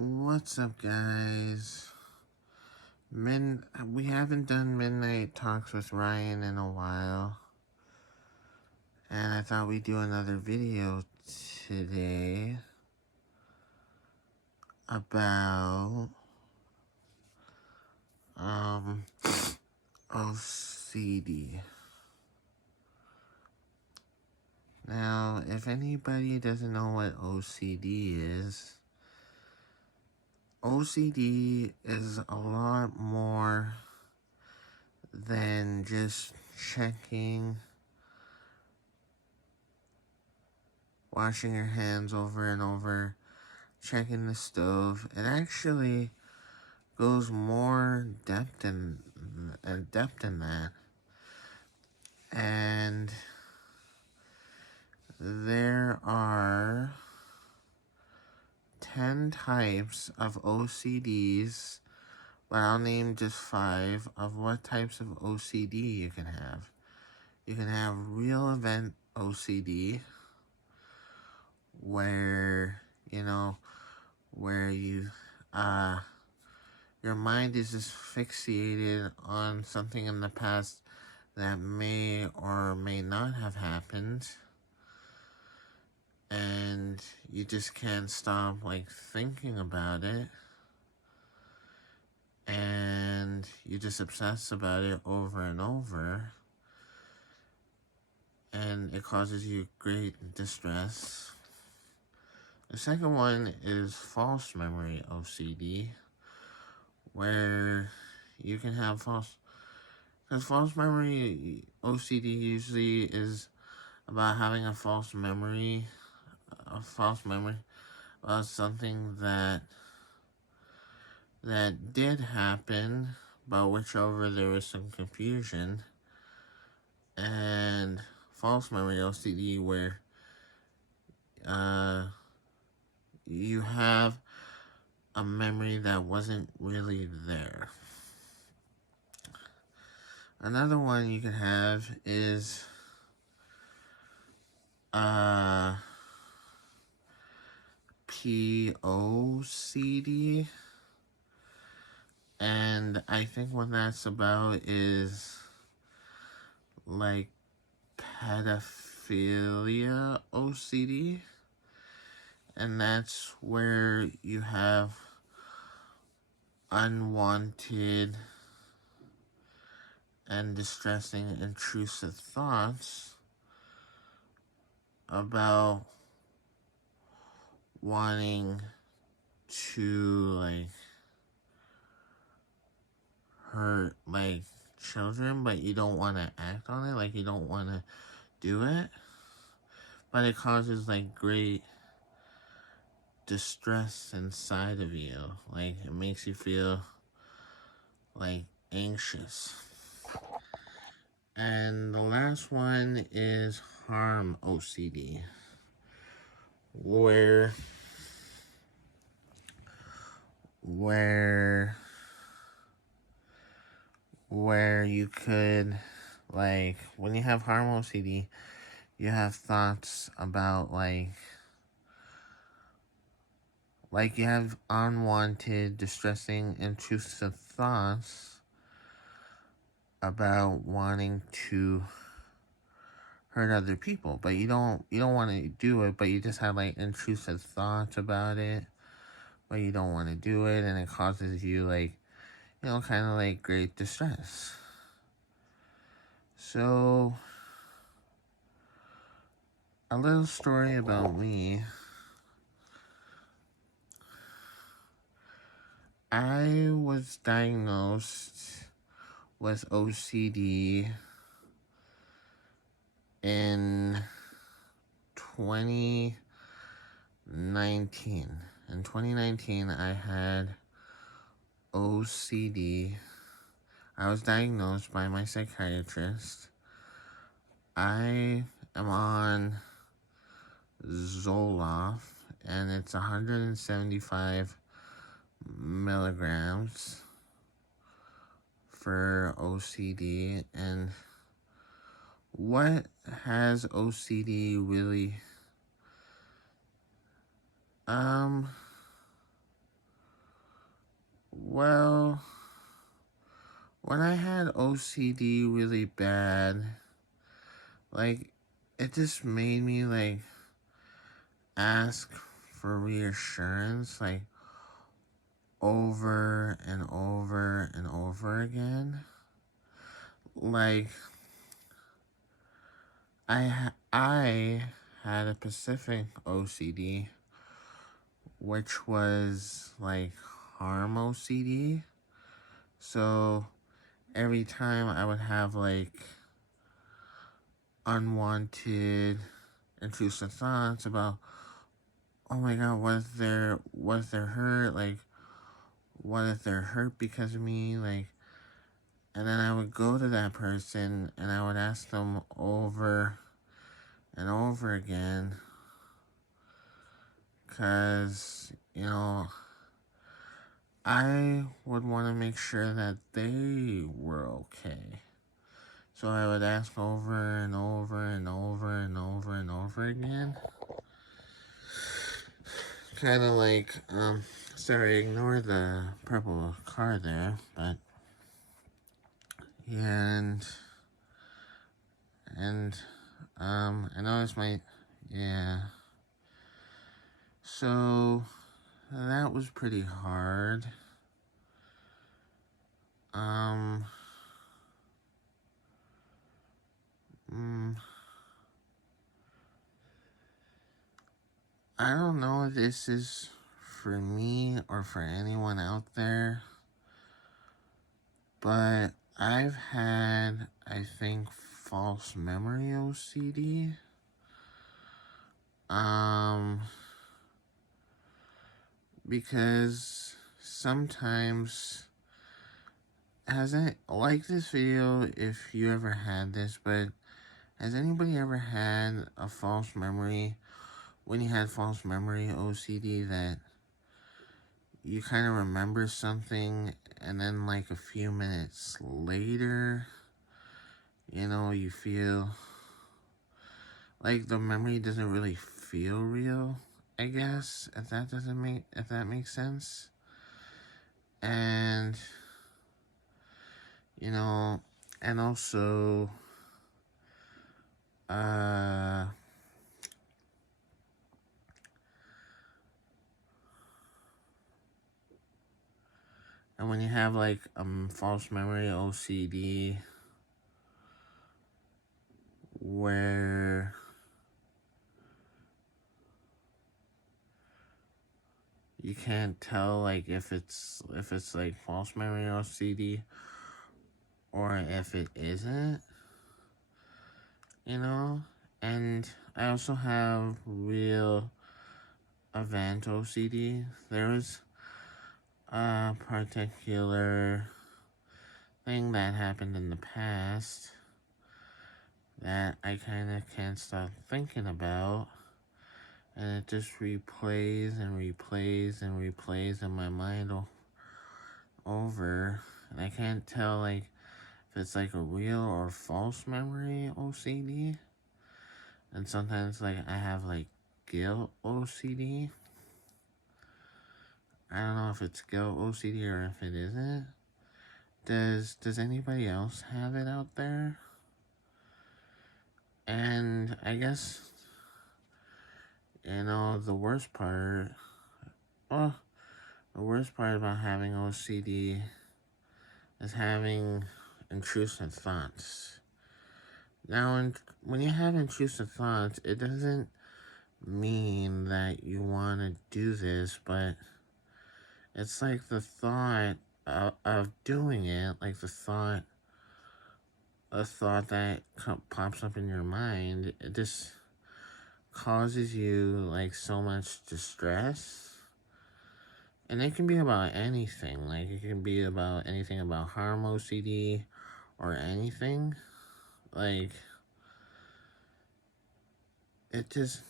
What's up, guys? We haven't done Midnight Talks with Ryan in a while, and I thought we'd do another video today about OCD. Now, if anybody doesn't know what OCD is a lot more than just washing your hands over and over, checking the stove. It actually goes more depth in that. And there are 10 types of OCDs, but I'll name just 5 of what types of OCD you can have. You can have real event OCD, where your mind is just fixated on something in the past that may or may not have happened, and you just can't stop thinking about it, and you just obsess about it over and over, and it causes you great distress. The second one is false memory OCD, where you can have because false memory OCD usually is about having a false memory about something that did happen, about whichever there was some confusion. And false memory OCD, where you have a memory that wasn't really there. Another one you can have is POCD, and I think what that's about is pedophilia OCD, and that's where you have unwanted and distressing intrusive thoughts about wanting to hurt children, but you don't want to act on it, you don't want to do it, but it causes great distress inside of you. It makes you feel anxious. And the last one is harm OCD, where you could, when you have harm OCD, you have thoughts about you have unwanted, distressing, intrusive thoughts about wanting to hurt other people, but you don't want to do it, but you just have intrusive thoughts about it, but you don't want to do it, and it causes you kind of great distress. So, a little story about me. I was diagnosed with OCD in 2019. In 2019, I had OCD. I was diagnosed by my psychiatrist. I am on Zoloft, and it's 175 milligrams for OCD. And what has OCD really Well, when I had OCD really bad, like, it just made me, like, ask for reassurance, like, over and over and over again. Like, I had a specific OCD, which was, like, harm OCD. So, every time I would have, like, unwanted, intrusive thoughts about, oh my god, what if they're hurt? Like, what if they're hurt because of me? Like, and then I would go to that person and I would ask them over and over again, because, I would want to make sure that they were okay. So I would ask over and over and over and over and over again. Kind of like, sorry, ignore the purple car there, but, yeah, I noticed yeah. So, that was pretty hard. I don't know if this is for me or for anyone out there, but I've had, I think, false memory OCD. Because sometimes, like this video if you ever had this, but has anybody ever had a false memory, when you had false memory OCD, that you kind of remember something and then like a few minutes later, you feel like the memory doesn't really feel real, I guess, if that makes sense. And, and also, and when you have like false memory OCD, where you can't tell like if it's like false memory OCD or if it isn't, and I also have real event OCD. There was a particular thing that happened in the past that I kind of can't stop thinking about, and it just replays and replays and replays in my mind over, and I can't tell like if it's like a real or false memory OCD. And sometimes like I have like guilt OCD. I don't know if it's guilt OCD or if it isn't. Does anybody else have it out there? And I guess, the worst part about having OCD is having intrusive thoughts. Now, when you have intrusive thoughts, it doesn't mean that you want to do this, but it's like the thought of doing it, like a thought that pops up in your mind, it just causes you like so much distress. And it can be about anything. Like, it can be about anything about harm OCD or anything. Like, it just,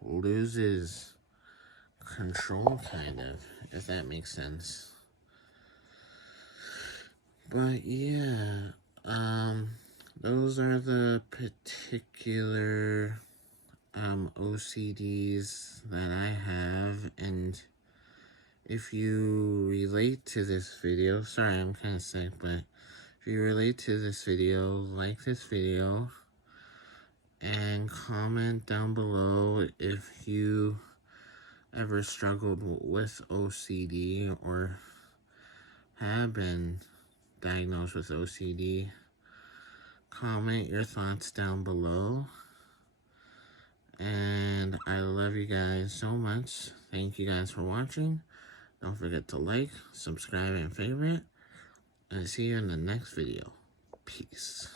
loses control, kind of, if that makes sense. But yeah, those are the particular OCDs that I have, and if you relate to this video, sorry, I'm kind of sick, but if you relate to this video, like this video, and comment down below if you ever struggled with OCD or have been diagnosed with OCD. Comment your thoughts down below. And I love you guys so much. Thank you guys for watching. Don't forget to like, subscribe, and favorite. And see you in the next video. Peace.